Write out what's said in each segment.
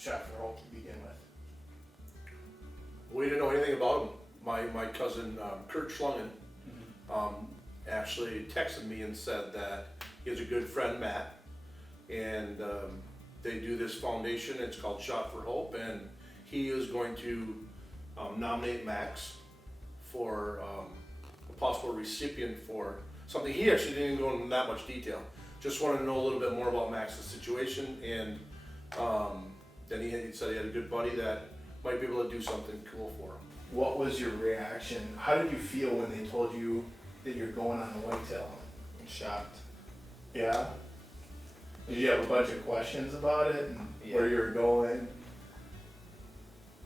Shot for Hope to begin with? We didn't know anything about him. My cousin Kurt Schlungen actually texted me and said that he has a good friend, Matt, and they do this foundation. It's called Shot for Hope, and he is going to nominate Max for a possible recipient for something. He actually didn't go into that much detail. Just wanted to know a little bit more about Max's situation, and then he said he had a good buddy that might be able to do something cool for him. What was your reaction? How did you feel when they told you that you're going on the whitetail? Shocked. Yeah? Did you have a bunch of questions about it and where you were going?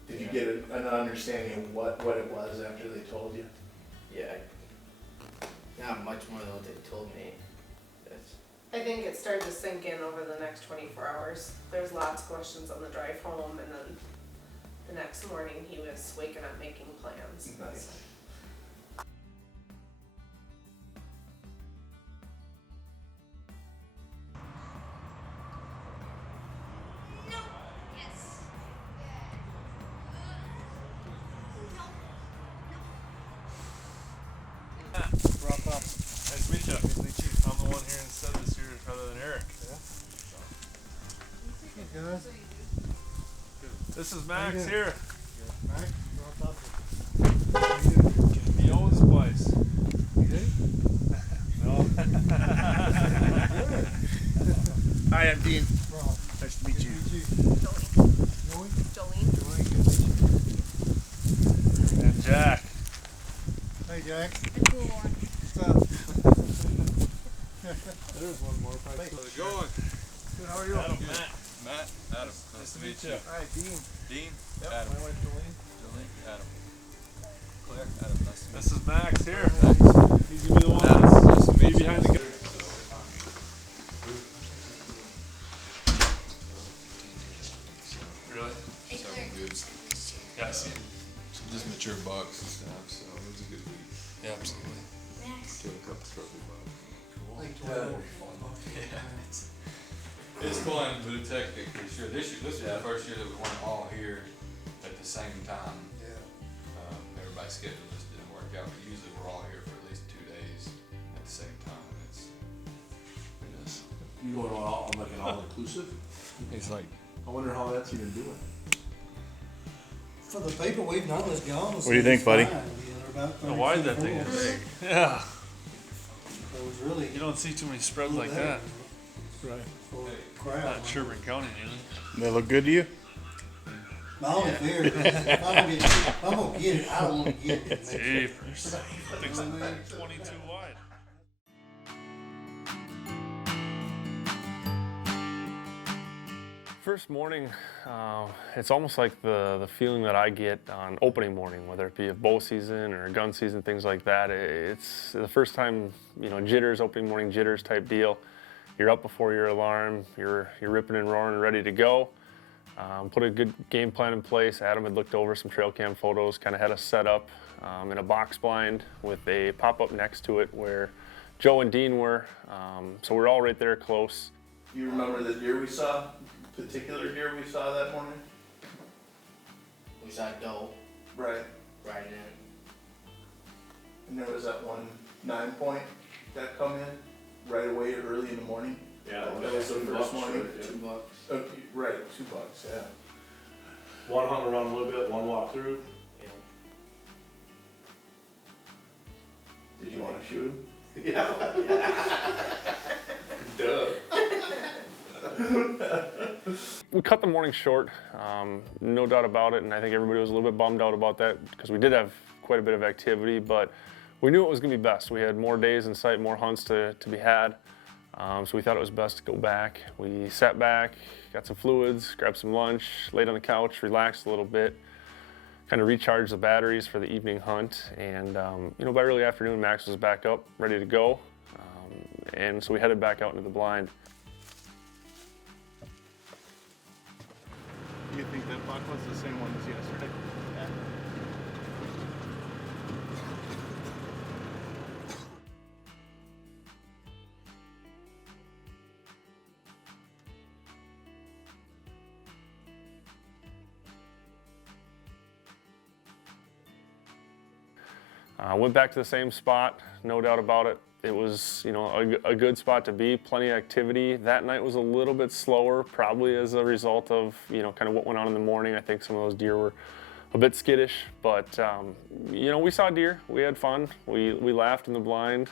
Did you get an understanding of what it was after they told you? Yeah. Not much more than what they told me. I think it started to sink in over the next 24 hours. There's lots of questions on the drive home, and then the next morning he was waking up making plans. Nice. Nice to meet you. Nice to meet you. I'm the one here instead of this here rather than Eric. Hey guys. This is Max you here. Max, you're on top of it. He owns the place. You did? No. Hi, I'm Dean. Rob. Nice to meet you. Joey? Jolene? Joey, good to meet you. And Jack. Hey Jack. Cool one. What's up? There's one more. How's it going? Good, how are you? Adam, Matt. Matt, Adam, nice to meet you. Hi, Dean. Dean, Yep, Adam, my wife Jolene. Jolene, Adam. Claire, Adam, nice to meet This is Max here. you. He's gonna be the one Adam, nice to be meet you. behind the gun. Really? Several good, Yeah, I see. some just mature bucks and stuff, so it was a good week. Yeah, absolutely. Killed a couple trophy bucks. It's fun, but it's hectic for sure. This is the first year that we weren't all here at the same time. Everybody's schedule just didn't work out, but usually we're all here for at least 2 days at the same time. You going all like an all-inclusive? It's like, I wonder how that's even doing. For the people we've done this gone. What do you think, buddy? How wide that thing is. Yeah. It was really. You don't see too many spreads like that. Right. Crowd. Not Sherburne County usually. They look good to you? My only fear is if I'm gonna get it, I don't wanna get it. Jeepers. That thing's 22 wide. First morning, it's almost like the feeling that I get on opening morning, whether it be a bow season or a gun season, things like that. It's the first time, jitters, opening morning jitters type deal. You're up before your alarm, you're ripping and roaring, ready to go. Put a good game plan in place. Adam had looked over some trail cam photos, kind of had us set up in a box blind with a pop-up next to it where Joe and Dean were. So we're all right there close. You remember the deer we saw? Particular deer we saw that morning? We saw doe Right. riding in. And there was that one 9-point that come in right away early in the morning. Yeah, That was the first morning. 2 bucks. Right, $2, yeah. One hung around a little bit, one walked through. Yeah. Did you want to shoot him? Yeah. Duh. We cut the morning short, no doubt about it, and I think everybody was a little bit bummed out about that because we did have quite a bit of activity, but we knew it was going to be best. We had more days in sight, more hunts to be had, so we thought it was best to go back. We sat back, got some fluids, grabbed some lunch, laid on the couch, relaxed a little bit, kind of recharged the batteries for the evening hunt, and by early afternoon, Max was back up, ready to go, and so we headed back out into the blind. Do you think that buck was the same one as yesterday? Went back to the same spot, no doubt about it. It was, you know, a good spot to be, plenty of activity. That night was a little bit slower, probably as a result of, you know, kind of what went on in the morning. I think some of those deer were a bit skittish, but, you know, we saw deer, we had fun. We laughed in the blind,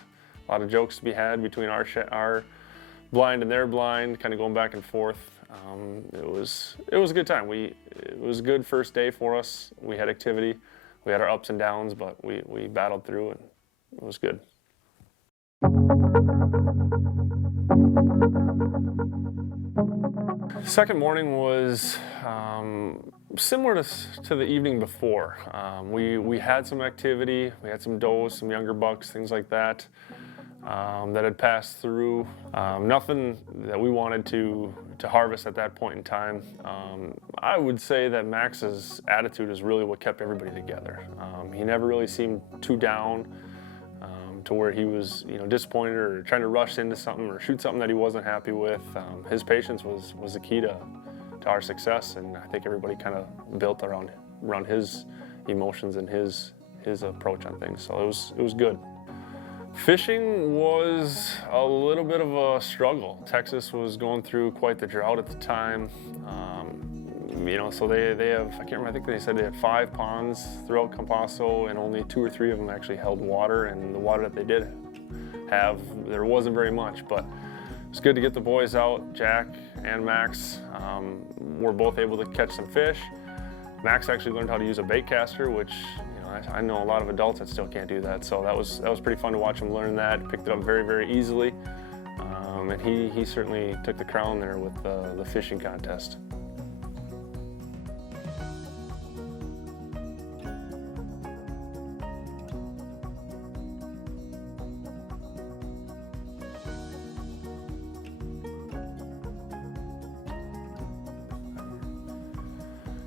a lot of jokes to be had between our blind and their blind, kind of going back and forth. It was a good time. It was a good first day for us. We had activity, we had our ups and downs, but we battled through and it was good. Second morning was similar to the evening before. We had some activity, we had some does, some younger bucks, things like that, that had passed through. Nothing that we wanted to harvest at that point in time. I would say that Max's attitude is really what kept everybody together. He never really seemed too down to where he was, you know, disappointed or trying to rush into something or shoot something that he wasn't happy with. His patience was the key to our success, and I think everybody kind of built around his emotions and his approach on things. So it was good. Fishing was a little bit of a struggle. Texas was going through quite the drought at the time. You know, so they have, I can't remember, I think they said they had 5 ponds throughout Compasso, and only 2 or 3 of them actually held water, and the water that they did have, there wasn't very much, but it's good to get the boys out. Jack and Max were both able to catch some fish. Max actually learned how to use a bait caster, which, you know, I know a lot of adults that still can't do that, so that was pretty fun to watch him learn that. Picked it up very, very easily, and he certainly took the crown there with the fishing contest.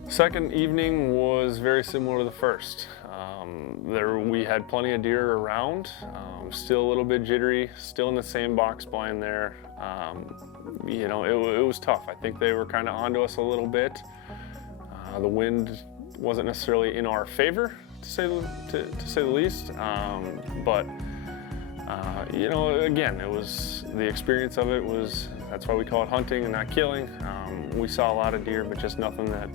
Second evening was very similar to the first. We had plenty of deer around, still a little bit jittery, still in the same box blind there. You know, it was tough. I think they were kind of onto us a little bit. The wind wasn't necessarily in our favor, to say the least, but you know, again, it was the experience of it was, that's why we call it hunting and not killing. We saw a lot of deer, but just nothing that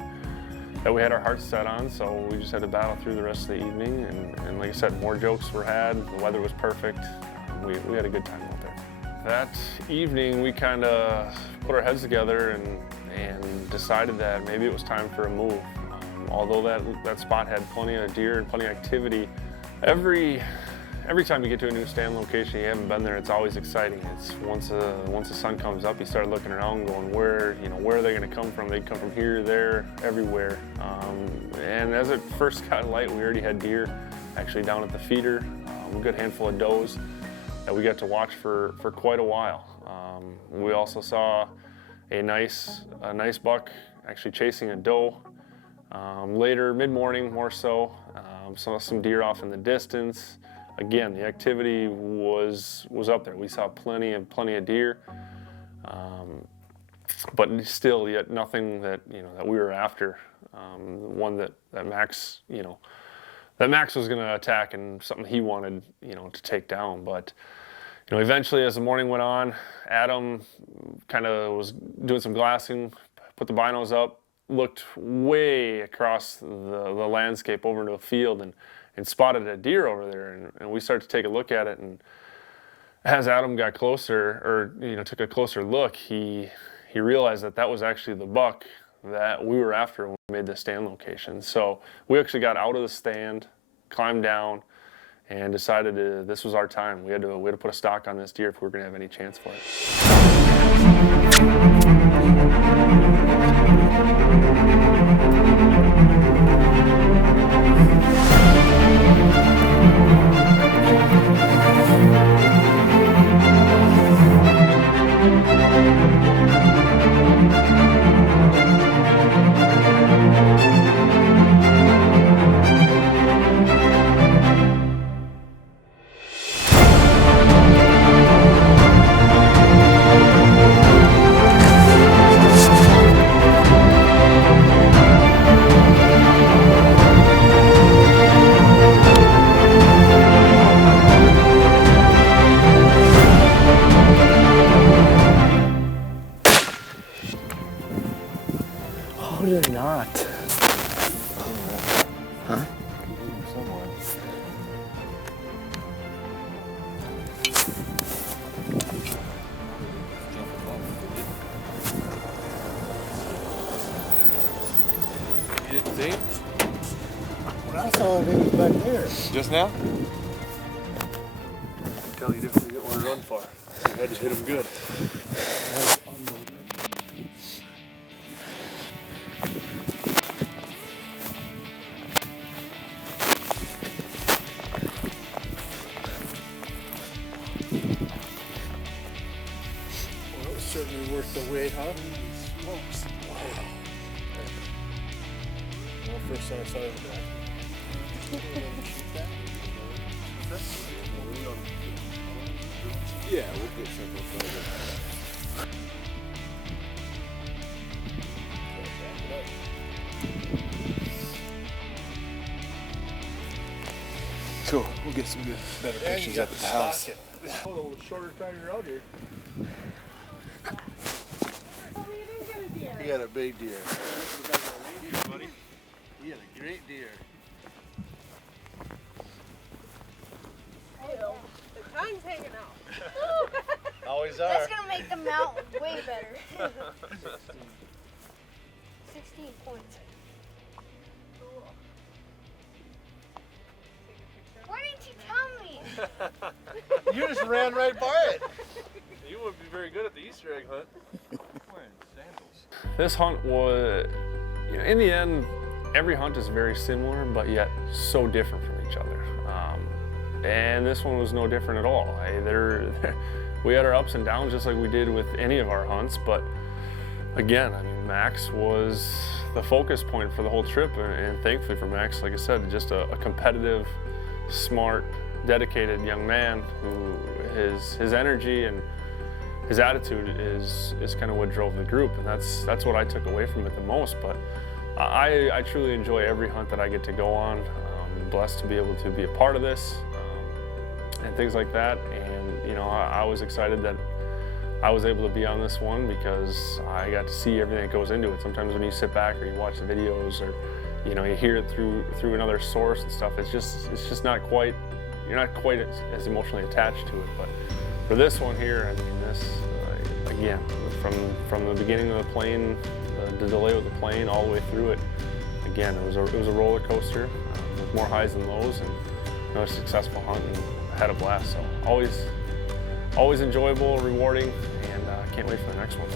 we had our hearts set on, so we just had to battle through the rest of the evening, and like I said, more jokes were had, the weather was perfect, we had a good time out there. That evening we kind of put our heads together and decided that maybe it was time for a move. Although that spot had plenty of deer and plenty of activity, every time you get to a new stand location, you haven't been there, it's always exciting. It's once the sun comes up, you start looking around going, where are they gonna come from? They'd come from here, there, everywhere. And as it first got light, we already had deer actually down at the feeder, a good handful of does that we got to watch for quite a while. We also saw a nice buck actually chasing a doe. Later, mid-morning more so, saw some deer off in the distance. Again, the activity was up there. We saw plenty of deer, but still yet nothing that we were after. One that Max was going to attack and something he wanted to take down. But eventually, as the morning went on, Adam kind of was doing some glassing, put the binos up, looked way across the landscape over into a field and spotted a deer over there, and we started to take a look at it, and as Adam got closer, or took a closer look, he realized that was actually the buck that we were after when we made the stand location. So we actually got out of the stand, climbed down, and decided this was our time. We had to put a stock on this deer if we were going to have any chance for it. not. Huh? You didn't see him? When I saw it, he was back there. Just now? I can tell you definitely didn't want to run far. You had to hit him good. Well, it was certainly worth the wait, huh? Smokes. Wow. Well, first time I saw it. Yeah, we'll get something from it. Cool. We'll get some better pictures at the house. A little shorter time you're out here. You got a big deer. Buddy. You got a great deer. The time's hanging out. Always That's gonna make the mount way better. 16 points. Why didn't you tell me? You just ran right by it. You would be very good at the Easter egg hunt. This hunt was, you know, in the end, every hunt is very similar, but yet so different from each other. And this one was no different at all. We had our ups and downs just like we did with any of our hunts, but again, I mean, Max was the focus point for the whole trip, and thankfully for Max, like I said, just a competitive, smart, dedicated young man who his energy and his attitude is kind of what drove the group, and that's what I took away from it the most. But I truly enjoy every hunt that I get to go on. I'm blessed to be able to be a part of this and things like that. And you know, I was excited that I was able to be on this one because I got to see everything that goes into it. Sometimes when you sit back or you watch the videos or you know you hear it through another source and stuff, it's just not quite, you're not quite as emotionally attached to it. But for this one here, I mean, this again, from the beginning of the plane, the delay with the plane, all the way through it, again, it was a roller coaster with more highs than lows, and another successful hunt, and I had a blast. So always enjoyable, rewarding, and can't wait for the next one.